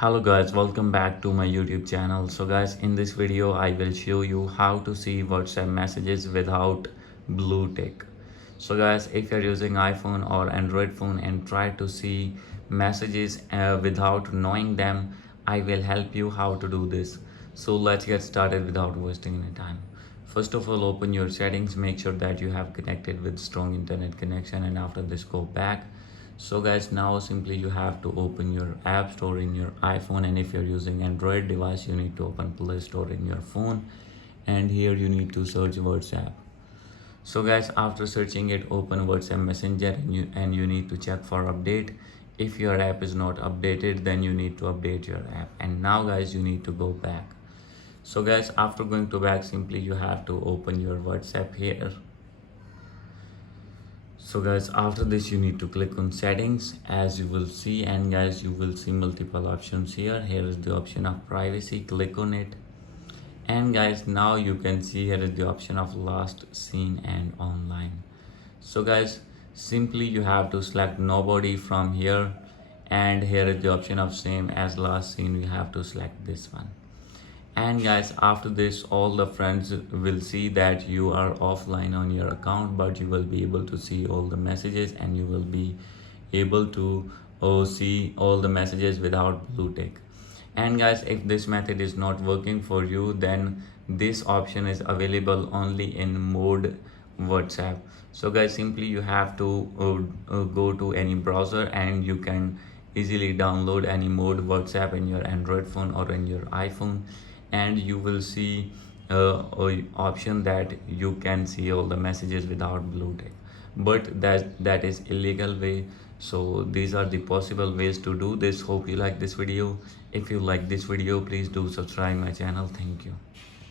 Hello guys, welcome back to my YouTube channel. So guys, in this video I will show you how to see WhatsApp messages without blue tick. So guys, if you're using iPhone or Android phone and try to see messages without knowing them, I will help you how to do this. So let's get started without wasting any time. First of all, open your settings, make sure that you have connected with strong internet connection, and after this go back. So guys, now simply you have to open your app store in your iPhone, and if you're using Android device you need to open Play Store in your phone, and here you need to search WhatsApp. So guys, after searching it, open WhatsApp Messenger, and you need to check for update. If your app is not updated, then you need to update your app. And now guys, you need to go back. So guys, after going to back, simply you have to open your WhatsApp here. So guys, after this you need to click on settings, as you will see, and guys you will see multiple options here. Here is the option of privacy, click on it, and guys now you can see here is the option of last seen and online. So guys, simply you have to select nobody from here, and here is the option of same as last seen. You have to select this one, and guys after this all the friends will see that you are offline on your account, but you will be able to see all the messages, and you will be able to see all the messages without blue tick. And guys, if this method is not working for you, then this option is available only in mode WhatsApp. So guys, simply you have to go to any browser, and you can easily download any mode WhatsApp in your Android phone or in your iPhone, and you will see a option that you can see all the messages without blue tick, but that is illegal way. So these are the possible ways to do this. Hope you like this video. If you like this video, please do subscribe my channel. Thank you.